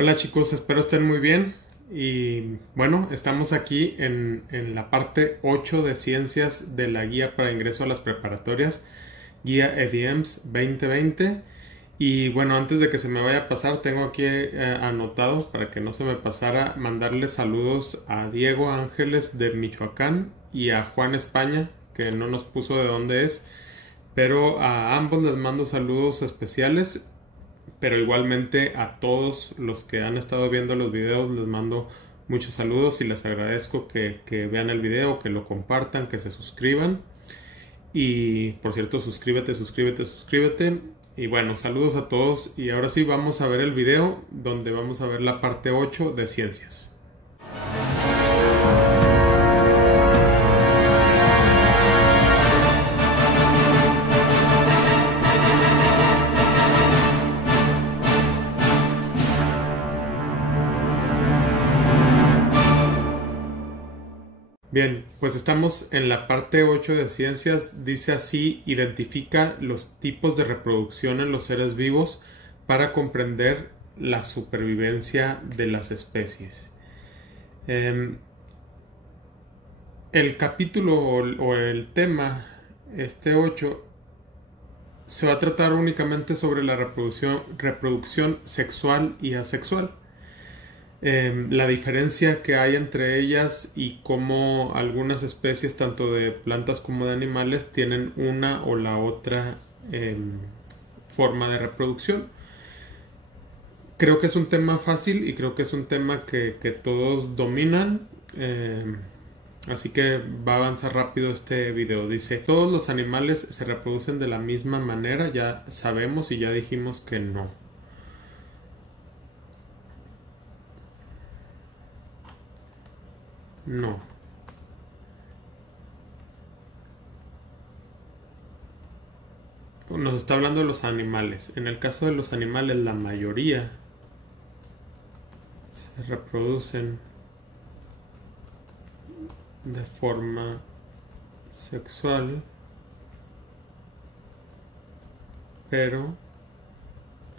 Hola chicos, espero estén muy bien y bueno, estamos aquí en la parte 8 de ciencias de la guía para ingreso a las preparatorias, guía EDIEMS 2020. Y bueno, antes de que se me vaya a pasar, tengo aquí anotado para que no se me pasara mandarles saludos a Diego Ángeles de Michoacán y a Juan España, que no nos puso de dónde es, pero a ambos les mando saludos especiales. Pero igualmente a todos los que han estado viendo los videos les mando muchos saludos y les agradezco que vean el video, que lo compartan, que se suscriban. Y por cierto, suscríbete. Y bueno, saludos a todos. Y ahora sí vamos a ver el video donde vamos a ver la parte 8 de ciencias. Bien, pues estamos en la parte 8 de ciencias. Dice así: identifica los tipos de reproducción en los seres vivos para comprender la supervivencia de las especies. El capítulo o el tema, este 8, se va a tratar únicamente sobre la reproducción sexual y asexual. La diferencia que hay entre ellas y cómo algunas especies, tanto de plantas como de animales, tienen una o la otra forma de reproducción. Creo que es un tema fácil y creo que es un tema que todos dominan. Así que va a avanzar rápido este video. Dice: todos los animales se reproducen de la misma manera. Ya sabemos y ya dijimos que no. No. Nos está hablando de los animales. En el caso de los animales, la mayoría se reproducen de forma sexual, pero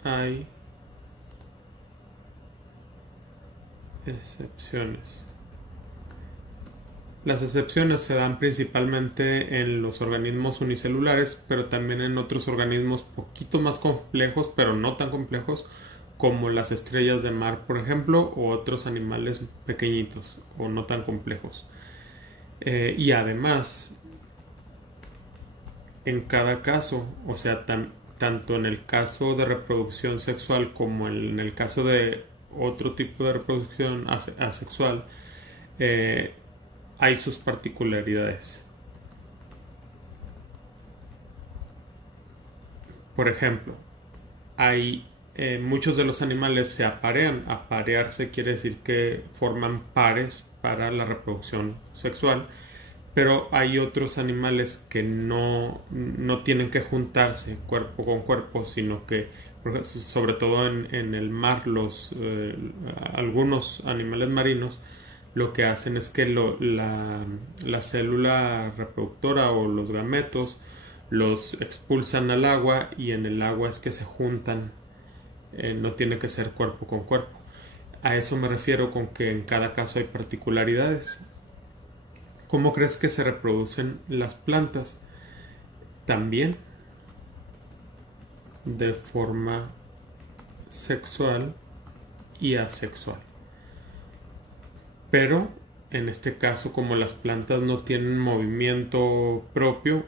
hay excepciones. Las excepciones se dan principalmente en los organismos unicelulares, pero también en otros organismos poquito más complejos, pero no tan complejos, como las estrellas de mar, por ejemplo, o otros animales pequeñitos o no tan complejos. Y además, en cada caso, o sea, tanto en el caso de reproducción sexual como en el caso de otro tipo de reproducción asexual, hay sus particularidades. Por ejemplo, hay muchos de los animales se aparean. Aparearse quiere decir que forman pares para la reproducción sexual, pero hay otros animales que no tienen que juntarse cuerpo con cuerpo, sino que, sobre todo en el mar, algunos animales marinos lo que hacen es que la célula reproductora o los gametos los expulsan al agua, y en el agua es que se juntan. No tiene que ser cuerpo con cuerpo. A eso me refiero con que en cada caso hay particularidades. ¿Cómo crees que se reproducen las plantas? También de forma sexual y asexual. Pero en este caso, como las plantas no tienen movimiento propio,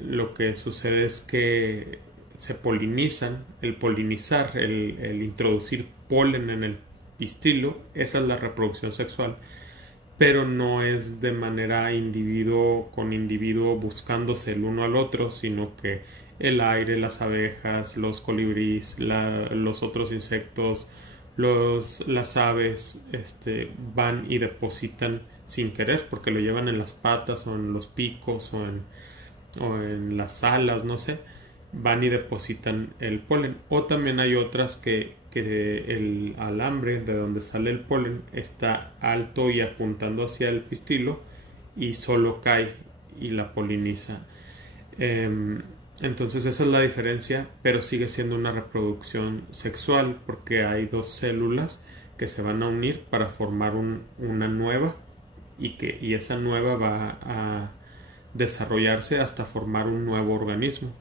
lo que sucede es que se polinizan. El polinizar, el introducir polen en el pistilo, esa es la reproducción sexual, pero no es de manera individuo con individuo buscándose el uno al otro, sino que el aire, las abejas, los colibríes, los otros insectos, las aves van y depositan sin querer, porque lo llevan en las patas o en los picos o en las alas, no sé, van y depositan el polen. O también hay otras que el alambre de donde sale el polen está alto y apuntando hacia el pistilo y solo cae y la poliniza. Entonces esa es la diferencia, pero sigue siendo una reproducción sexual porque hay dos células que se van a unir para formar una nueva y esa nueva va a desarrollarse hasta formar un nuevo organismo.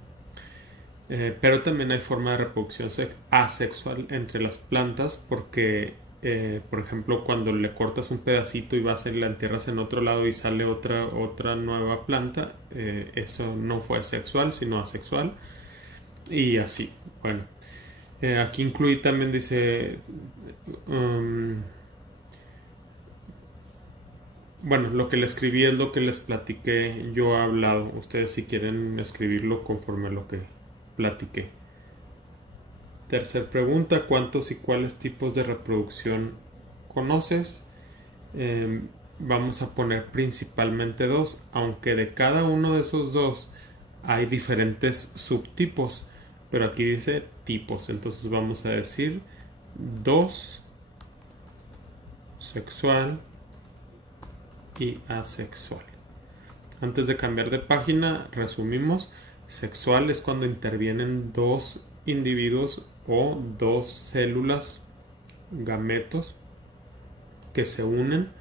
Pero también hay forma de reproducción asexual entre las plantas porque, por ejemplo, cuando le cortas un pedacito y vas y la entierras en otro lado y sale otra nueva planta, eso no fue sexual sino asexual y así. Bueno, aquí incluí también dice... bueno, lo que le escribí es lo que les platiqué, yo he hablado. Ustedes si quieren escribirlo conforme a lo que platiqué. Tercer pregunta, ¿cuántos y cuáles tipos de reproducción conoces? Vamos a poner principalmente dos, aunque de cada uno de esos dos hay diferentes subtipos, pero aquí dice tipos, entonces vamos a decir dos, sexual y asexual. Antes de cambiar de página, resumimos. Sexual es cuando intervienen dos individuos o dos células, gametos, que se unen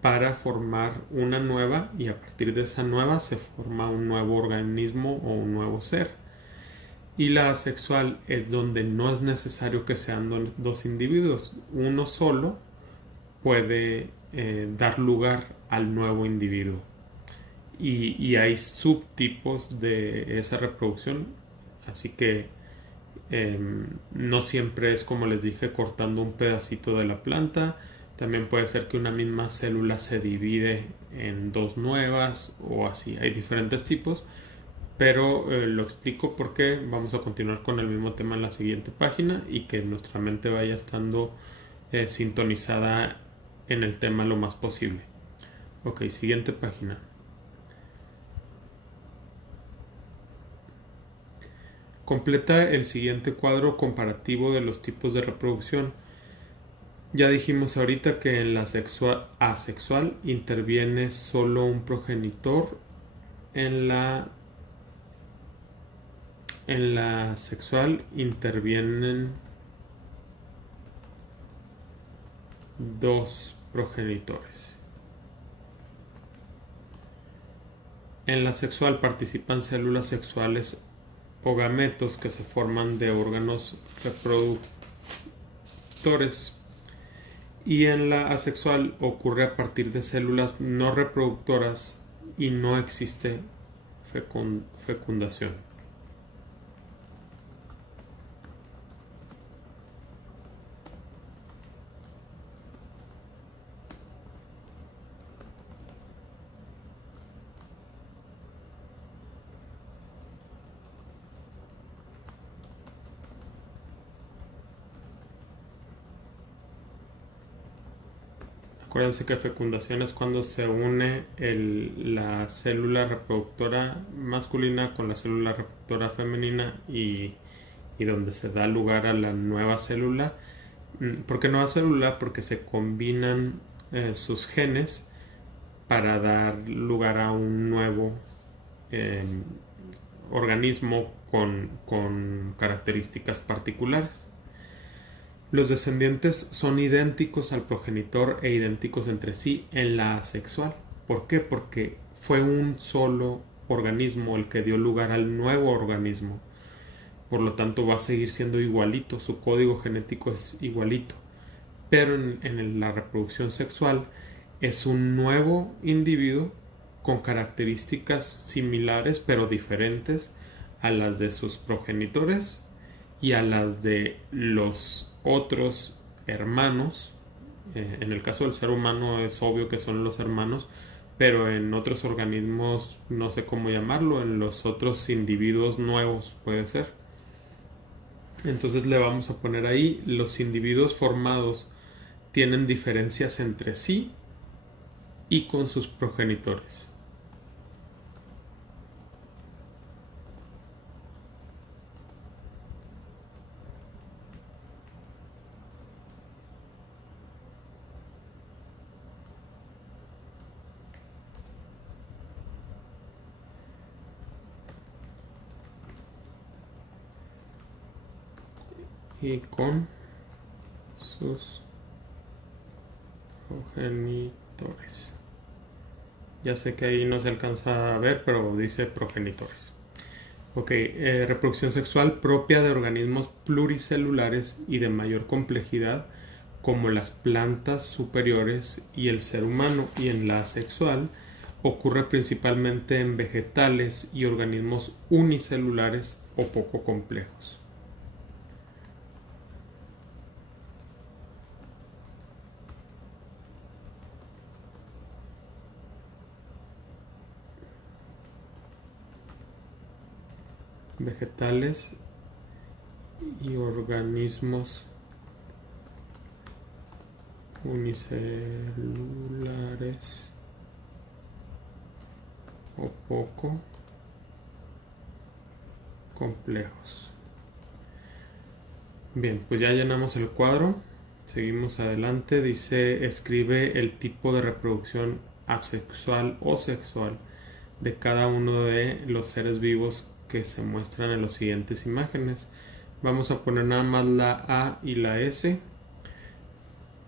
para formar una nueva y a partir de esa nueva se forma un nuevo organismo o un nuevo ser. Y la asexual es donde no es necesario que sean dos individuos, uno solo puede dar lugar al nuevo individuo. Y hay subtipos de esa reproducción, así que no siempre es, como les dije, cortando un pedacito de la planta. También puede ser que una misma célula se divide en dos nuevas o así. Hay diferentes tipos, pero lo explico porque vamos a continuar con el mismo tema en la siguiente página y que nuestra mente vaya estando sintonizada en el tema lo más posible. Ok, siguiente página. Completa el siguiente cuadro comparativo de los tipos de reproducción. Ya dijimos ahorita que en la asexual interviene solo un progenitor. En la sexual intervienen dos progenitores. En la sexual participan células sexuales o gametos que se forman de órganos reproductores. Y en la asexual ocurre a partir de células no reproductoras y no existe fecundación. Acuérdense que fecundación es cuando se une la célula reproductora masculina con la célula reproductora femenina y donde se da lugar a la nueva célula. ¿Por qué nueva célula? Porque se combinan sus genes para dar lugar a un nuevo organismo con características particulares. Los descendientes son idénticos al progenitor e idénticos entre sí en la asexual. ¿Por qué? Porque fue un solo organismo el que dio lugar al nuevo organismo. Por lo tanto va a seguir siendo igualito, su código genético es igualito. Pero en la reproducción sexual es un nuevo individuo con características similares pero diferentes a las de sus progenitores y a las de los otros hermanos. En el caso del ser humano es obvio que son los hermanos, pero en otros organismos no sé cómo llamarlo, en los otros individuos nuevos puede ser. Entonces le vamos a poner ahí los individuos formados tienen diferencias entre sí y con sus progenitores. y con sus progenitores. Ya sé que ahí no se alcanza a ver, pero dice progenitores. Ok, reproducción sexual propia de organismos pluricelulares y de mayor complejidad, como las plantas superiores y el ser humano, y en la asexual ocurre principalmente en vegetales y organismos unicelulares o poco complejos. Vegetales y organismos unicelulares o poco complejos. Bien, pues ya llenamos el cuadro. Seguimos adelante. Dice, escribe el tipo de reproducción asexual o sexual de cada uno de los seres vivos que se muestran en las siguientes imágenes. Vamos a poner nada más la A y la S.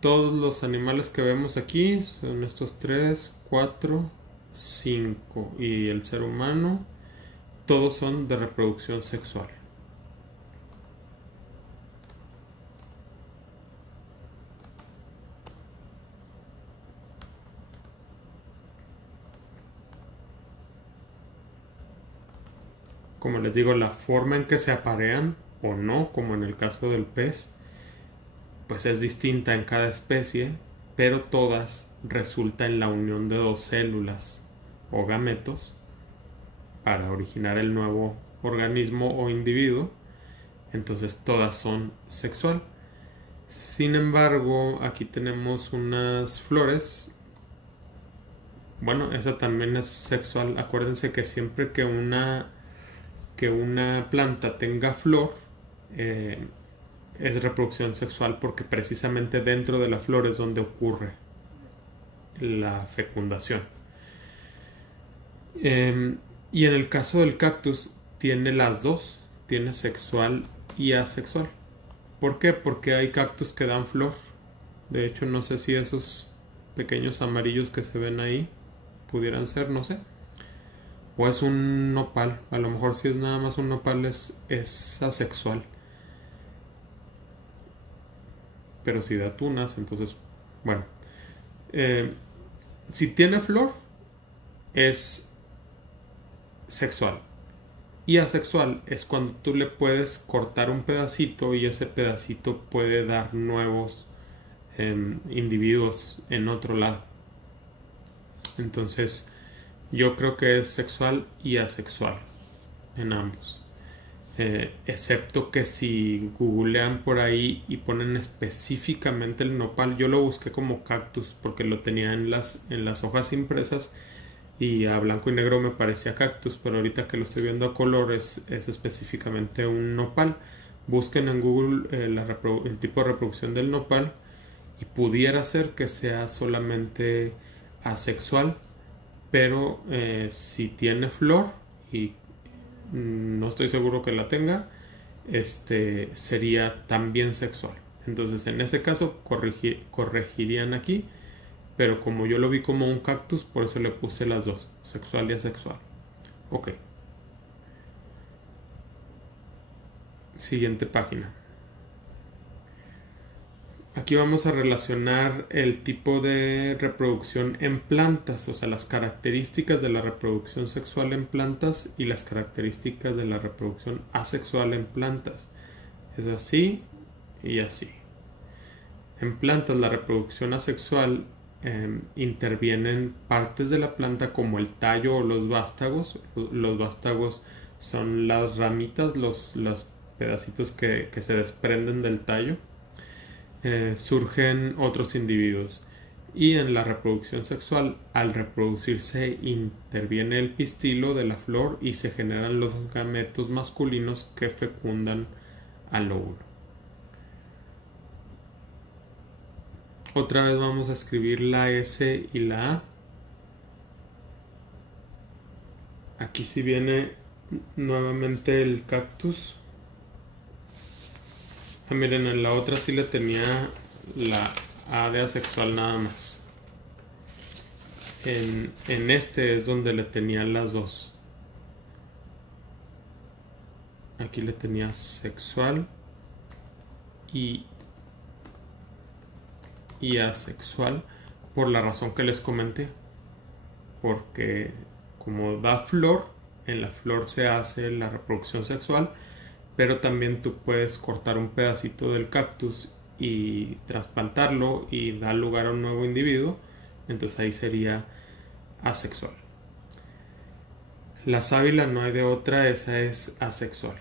Todos los animales que vemos aquí son estos 3, 4, 5 y el ser humano. Todos son de reproducción sexual. Como les digo, la forma en que se aparean o no, como en el caso del pez, pues es distinta en cada especie, pero todas resulta en la unión de dos células o gametos para originar el nuevo organismo o individuo. Entonces todas son sexual. Sin embargo, aquí tenemos unas flores. Bueno, esa también es sexual. Acuérdense que siempre que una planta tenga flor, es reproducción sexual, porque precisamente dentro de la flor es donde ocurre la fecundación. Y en el caso del cactus tiene las dos, tiene sexual y asexual. ¿Por qué? Porque hay cactus que dan flor. De hecho, no sé si esos pequeños amarillos que se ven ahí pudieran ser, no sé. O es un nopal. A lo mejor si es nada más un nopal es asexual. Pero si da tunas, entonces, bueno. Si tiene flor, es sexual. Y asexual es cuando tú le puedes cortar un pedacito y ese pedacito puede dar nuevos individuos en otro lado. Entonces, yo creo que es sexual y asexual en ambos. Excepto que si googlean por ahí y ponen específicamente el nopal, yo lo busqué como cactus porque lo tenía en las hojas impresas y a blanco y negro me parecía cactus, pero ahorita que lo estoy viendo a color es específicamente un nopal. Busquen en Google el tipo de reproducción del nopal y pudiera ser que sea solamente asexual, pero si tiene flor, y no estoy seguro que la tenga, sería también sexual. Entonces en ese caso corregirían aquí, pero como yo lo vi como un cactus, por eso le puse las dos, sexual y asexual. Ok. Siguiente página. Aquí vamos a relacionar el tipo de reproducción en plantas, o sea, las características de la reproducción sexual en plantas y las características de la reproducción asexual en plantas. Es así y así. En plantas la reproducción asexual intervienen partes de la planta como el tallo o los vástagos. Los vástagos son las ramitas, los pedacitos que se desprenden del tallo. Surgen otros individuos. Y en la reproducción sexual, al reproducirse, interviene el pistilo de la flor y se generan los gametos masculinos que fecundan al óvulo. Otra vez vamos a escribir la S y la A. Aquí sí viene nuevamente el cactus. Ah, miren, en la otra sí le tenía la A de asexual nada más. En este es donde le tenía las dos. Aquí le tenía sexual y asexual, por la razón que les comenté. Porque como da flor, en la flor se hace la reproducción sexual, pero también tú puedes cortar un pedacito del cactus y trasplantarlo y dar lugar a un nuevo individuo, entonces ahí sería asexual. La sábila no hay de otra, esa es asexual.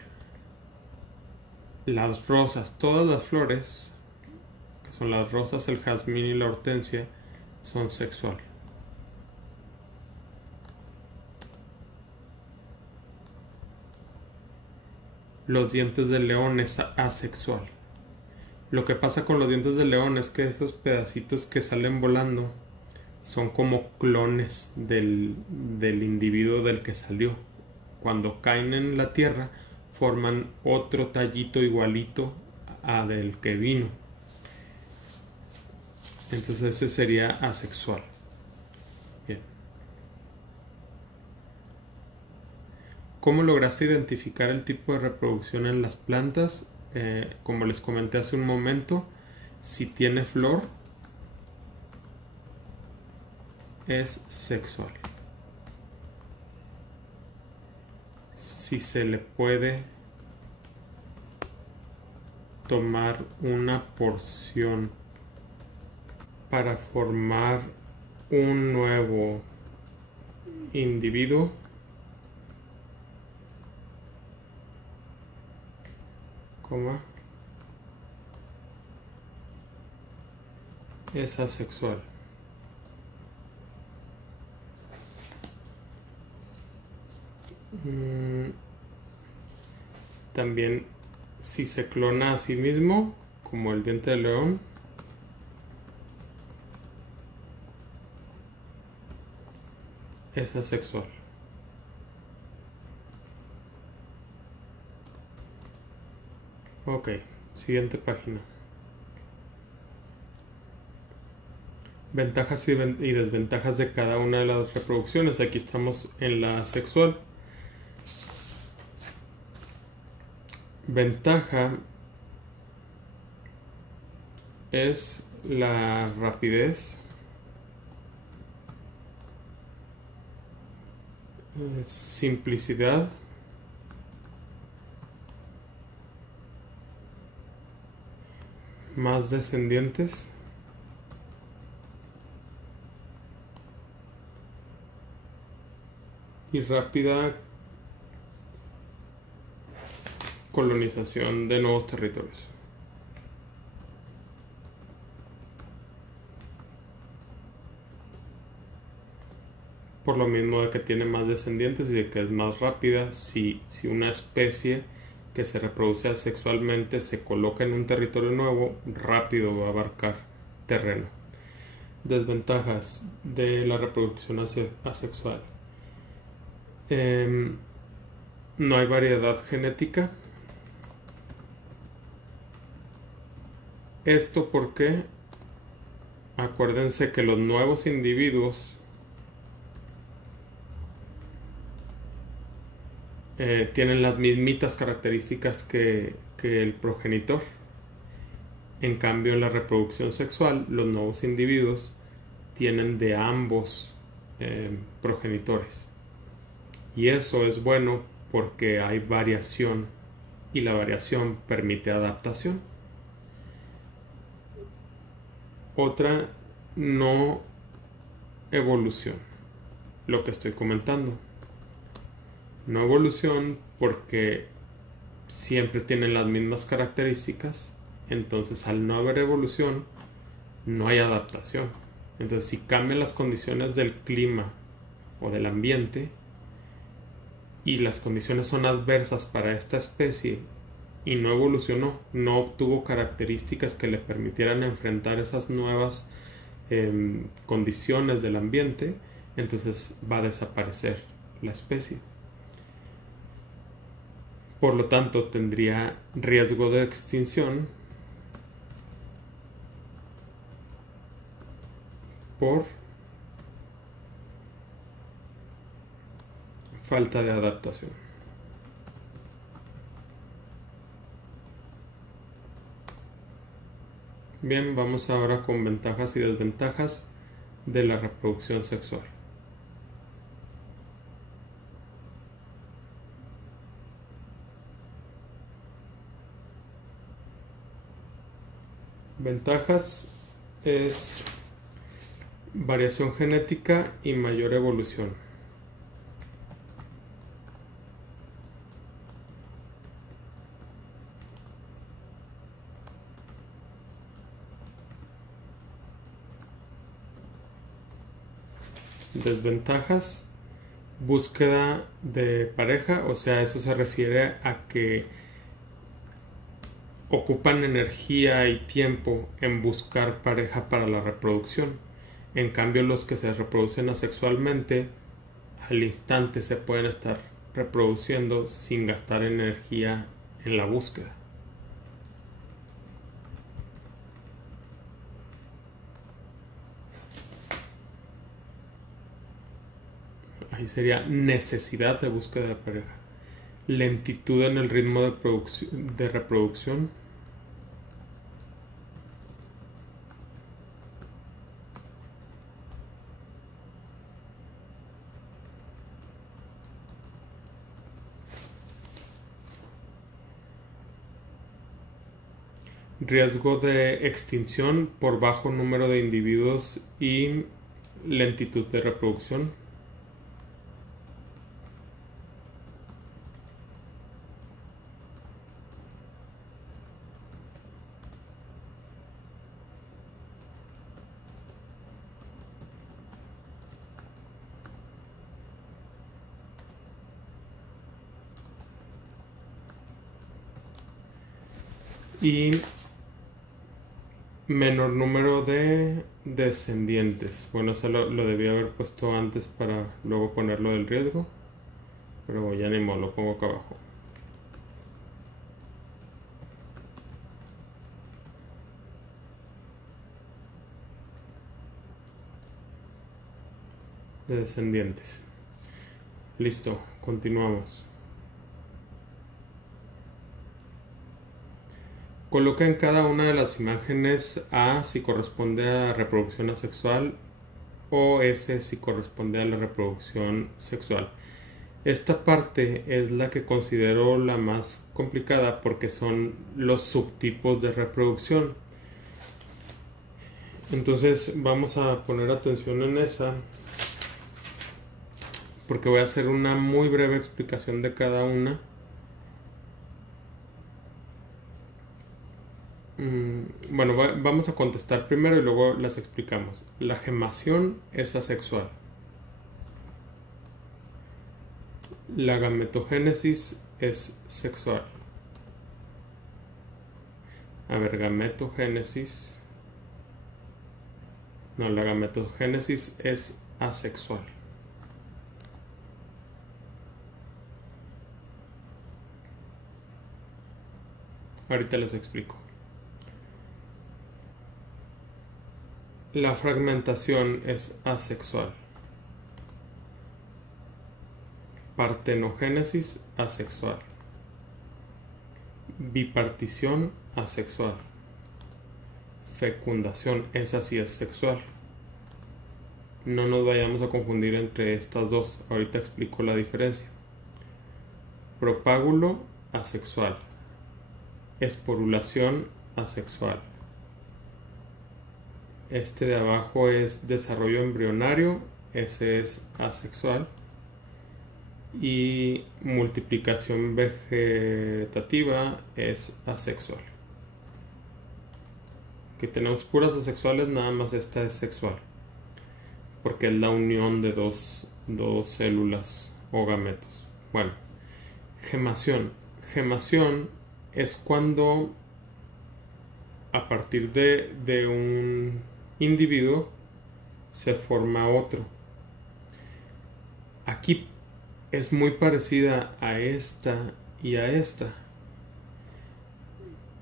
Las rosas, todas las flores, que son las rosas, el jazmín y la hortensia, son sexual. Los dientes de león es asexual. Lo que pasa con los dientes de león es que esos pedacitos que salen volando son como clones del individuo del que salió. Cuando caen en la tierra forman otro tallito igualito a del que vino. Entonces ese sería asexual. Bien. ¿Cómo lograste identificar el tipo de reproducción en las plantas? Como les comenté hace un momento, si tiene flor es sexual. Si se le puede tomar una porción para formar un nuevo individuo, es asexual. También si se clona a sí mismo, como el diente de león, es asexual. Ok, siguiente página. Ventajas y desventajas de cada una de las reproducciones. Aquí estamos en la sexual. Ventaja es la rapidez, simplicidad, más descendientes, y rápida colonización de nuevos territorios. Por lo mismo de que tiene más descendientes y de que es más rápida, si una especie que se reproduce asexualmente se coloca en un territorio nuevo, rápido va a abarcar terreno. Desventajas de la reproducción asexual. No hay variedad genética. Esto porque acuérdense que los nuevos individuos tienen las mismitas características que el progenitor. En cambio, en la reproducción sexual, los nuevos individuos tienen de ambos progenitores. Y eso es bueno porque hay variación y la variación permite adaptación. Otra, no evolución, lo que estoy comentando. No evolución porque siempre tienen las mismas características, entonces al no haber evolución no hay adaptación. Entonces si cambian las condiciones del clima o del ambiente y las condiciones son adversas para esta especie y no evolucionó, no obtuvo características que le permitieran enfrentar esas nuevas condiciones del ambiente, entonces va a desaparecer la especie. Por lo tanto, tendría riesgo de extinción por falta de adaptación. Bien, vamos ahora con ventajas y desventajas de la reproducción sexual. Ventajas es variación genética y mayor evolución. Desventajas, búsqueda de pareja, o sea, eso se refiere a que ocupan energía y tiempo en buscar pareja para la reproducción. En cambio, los que se reproducen asexualmente, al instante se pueden estar reproduciendo sin gastar energía en la búsqueda. Ahí sería necesidad de búsqueda de pareja. Lentitud en el ritmo de reproducción. Riesgo de extinción por bajo número de individuos y lentitud de reproducción. Y menor número de descendientes. Bueno, eso lo debía haber puesto antes para luego ponerlo del riesgo, pero ya ni modo, lo pongo acá abajo. De descendientes. Listo, continuamos. Coloca en cada una de las imágenes A si corresponde a reproducción asexual o S si corresponde a la reproducción sexual. Esta parte es la que considero la más complicada porque son los subtipos de reproducción. Entonces vamos a poner atención en esa porque voy a hacer una muy breve explicación de cada una. Bueno, vamos a contestar primero y luego las explicamos. La gemación es asexual. La gametogénesis es sexual. A ver, gametogénesis. No, la gametogénesis es asexual. Ahorita les explico. La fragmentación es asexual. Partenogénesis asexual. Bipartición asexual. Fecundación, esa sí es sexual. No nos vayamos a confundir entre estas dos, ahorita explico la diferencia. Propágulo asexual. Esporulación asexual. Este de abajo es desarrollo embrionario, ese es asexual. Y multiplicación vegetativa es asexual. Aquí tenemos puras asexuales, nada más esta es sexual. Porque es la unión de dos células o gametos. Bueno, gemación. Gemación es cuando a partir de un individuo se forma otro. Aquí es muy parecida a esta y a esta.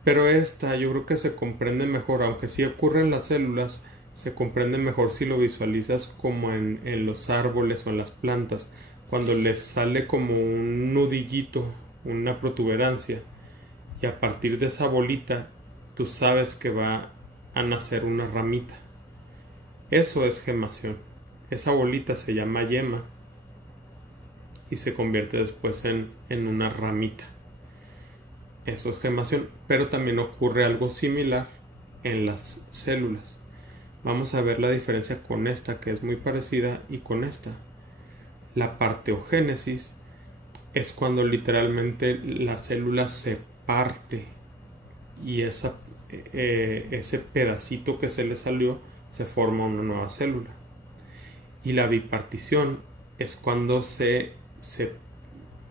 Pero esta yo creo que se comprende mejor, aunque sí ocurre en las células, se comprende mejor si lo visualizas como en los árboles o en las plantas, cuando les sale como un nudillito, una protuberancia, y a partir de esa bolita tú sabes que va a nacer una ramita. Eso es gemación. Esa bolita se llama yema y se convierte después en una ramita. Eso es gemación, pero también ocurre algo similar en las células. Vamos a ver la diferencia con esta, que es muy parecida, y con esta. La parteogénesis es cuando literalmente la célula se parte y ese pedacito que se le salió se forma una nueva célula. Y la bipartición es cuando se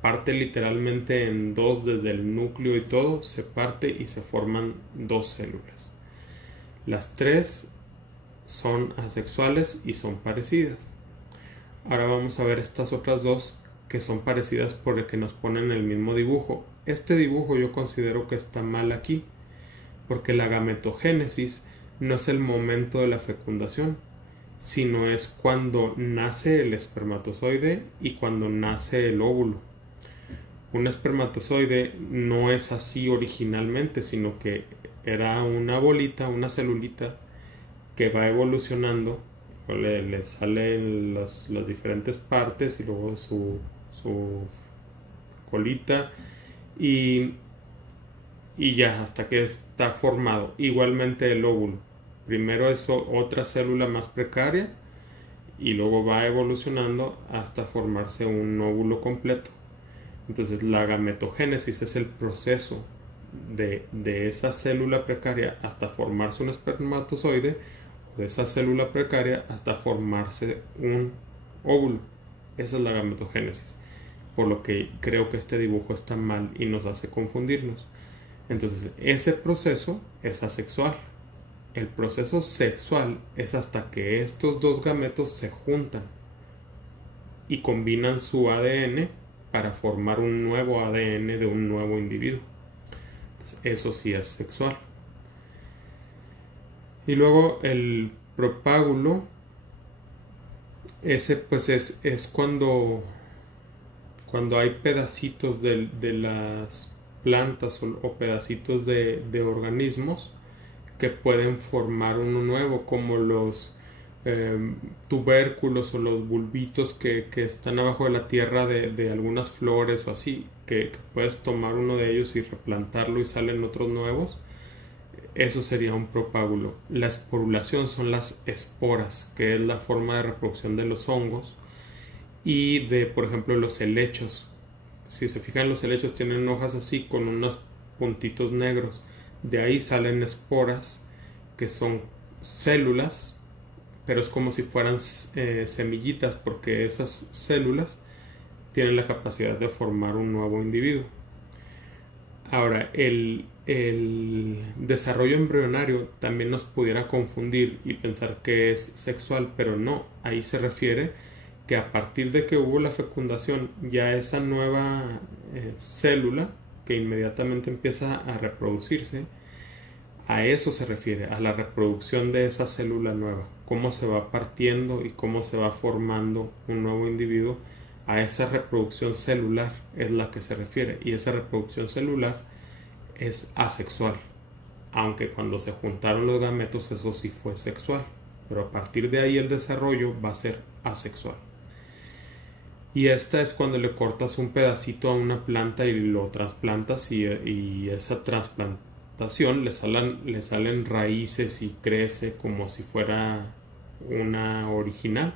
parte literalmente en dos, desde el núcleo y todo, se parte y se forman dos células. Las tres son asexuales y son parecidas. Ahora vamos a ver estas otras dos que son parecidas porque nos ponen el mismo dibujo. Este dibujo yo considero que está mal aquí, porque la gametogénesis no es el momento de la fecundación, sino es cuando nace el espermatozoide y cuando nace el óvulo. Un espermatozoide no es así originalmente, sino que era una bolita, una celulita que va evolucionando, le salen las diferentes partes y luego su colita y ya hasta que está formado. Igualmente el óvulo, primero es otra célula más precaria y luego va evolucionando hasta formarse un óvulo completo. Entonces la gametogénesis es el proceso de esa célula precaria hasta formarse un espermatozoide, o de esa célula precaria hasta formarse un óvulo. Esa es la gametogénesis, por lo que creo que este dibujo está mal y nos hace confundirnos. Entonces ese proceso es asexual. El proceso sexual es hasta que estos dos gametos se juntan y combinan su ADN para formar un nuevo ADN de un nuevo individuo. Entonces, eso sí es sexual. Y luego el propágulo, ese pues es cuando hay pedacitos de las plantas o pedacitos de organismos que pueden formar uno nuevo, como los tubérculos o los bulbitos que están abajo de la tierra de algunas flores o así, que puedes tomar uno de ellos y replantarlo y salen otros nuevos. Eso sería un propágulo. La esporulación son las esporas, que es la forma de reproducción de los hongos y de, por ejemplo, los helechos. Si se fijan, los helechos tienen hojas así con unos puntitos negros. De ahí salen esporas, que son células, pero es como si fueran semillitas, porque esas células tienen la capacidad de formar un nuevo individuo. Ahora, el desarrollo embrionario también nos pudiera confundir y pensar que es sexual, pero no. Ahí se refiere que a partir de que hubo la fecundación, ya esa nueva célula que inmediatamente empieza a reproducirse, a eso se refiere, a la reproducción de esa célula nueva, cómo se va partiendo y cómo se va formando un nuevo individuo. A esa reproducción celular es la que se refiere, y esa reproducción celular es asexual, aunque cuando se juntaron los gametos eso sí fue sexual, pero a partir de ahí el desarrollo va a ser asexual. Y esta es cuando le cortas un pedacito a una planta y lo trasplantas, y esa trasplantación le salen raíces y crece como si fuera una original.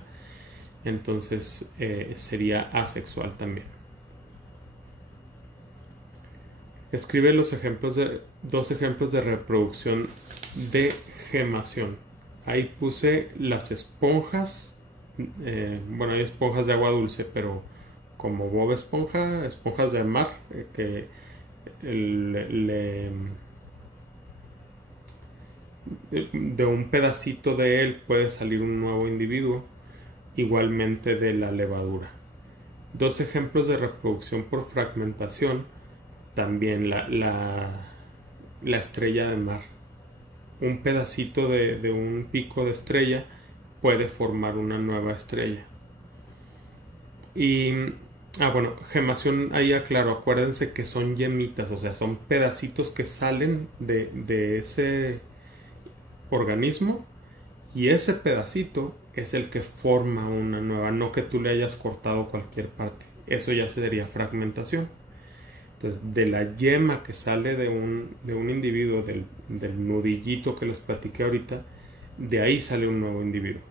Entonces sería asexual también. Escribe dos ejemplos de reproducción de gemación. Ahí puse las esponjas. Bueno, hay esponjas de agua dulce, pero como Bob Esponja, esponjas de mar, que de un pedacito de él puede salir un nuevo individuo, igualmente de la levadura. Dos ejemplos de reproducción por fragmentación también la estrella de mar. Un pedacito de un pico de estrella puede formar una nueva estrella. Y bueno, gemación, ahí aclaro, acuérdense que son yemitas, o sea, son pedacitos que salen de ese organismo, y ese pedacito es el que forma una nueva, no que tú le hayas cortado cualquier parte. Eso ya sería fragmentación. Entonces, de la yema que sale de un individuo, del nudillito que les platiqué ahorita, de ahí sale un nuevo individuo.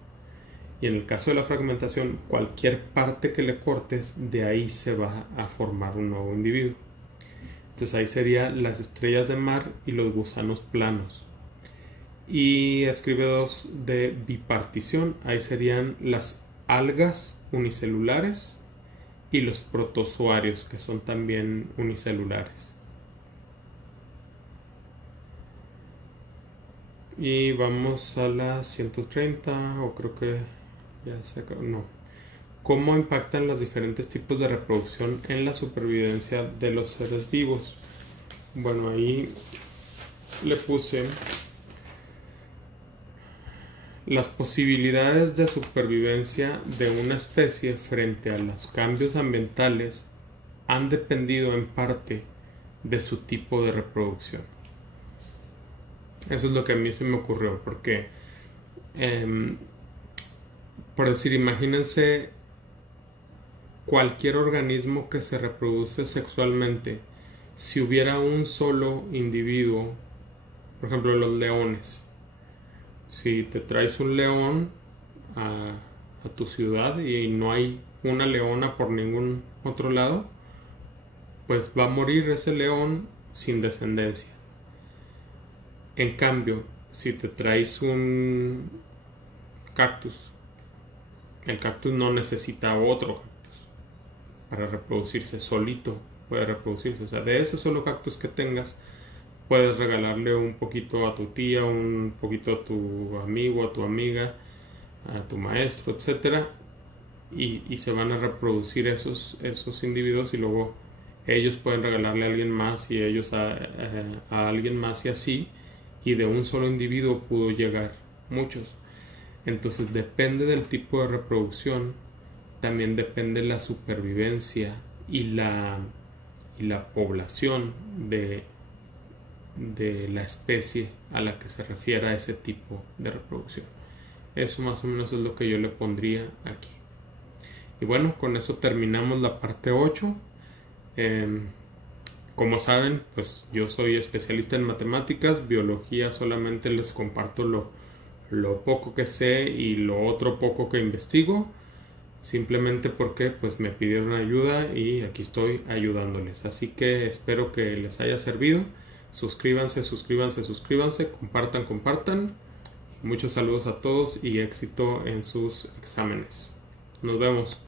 Y en el caso de la fragmentación, cualquier parte que le cortes, de ahí se va a formar un nuevo individuo. Entonces ahí serían las estrellas de mar y los gusanos planos. Y escribe 2 de bipartición, ahí serían las algas unicelulares y los protozoarios, que son también unicelulares. Y vamos a la 130, o creo que ya se acabó, no. ¿Cómo impactan los diferentes tipos de reproducción en la supervivencia de los seres vivos? Bueno, ahí le puse las posibilidades de supervivencia de una especie frente a los cambios ambientales han dependido en parte de su tipo de reproducción. Eso es lo que a mí se me ocurrió, porque por decir, imagínense cualquier organismo que se reproduce sexualmente. Si hubiera un solo individuo, por ejemplo los leones, si te traes un león a tu ciudad y no hay una leona por ningún otro lado, pues va a morir ese león sin descendencia. En cambio, si te traes un cactus, el cactus no necesita otro cactus para reproducirse, solito puede reproducirse. O sea, de ese solo cactus que tengas, puedes regalarle un poquito a tu tía, un poquito a tu amigo, a tu amiga, a tu maestro, etc. Y se van a reproducir esos individuos, y luego ellos pueden regalarle a alguien más y ellos a alguien más, y así. Y de un solo individuo pudo llegar muchos. Entonces depende del tipo de reproducción, también depende la supervivencia y la población de la especie a la que se refiera ese tipo de reproducción. Eso más o menos es lo que yo le pondría aquí. Y bueno, con eso terminamos la parte 8. Como saben, pues yo soy especialista en matemáticas, biología solamente les comparto lo poco que sé y lo otro poco que investigo, simplemente porque pues me pidieron ayuda y aquí estoy ayudándoles. Así que espero que les haya servido. Suscríbanse, compartan. Muchos saludos a todos y éxito en sus exámenes. Nos vemos.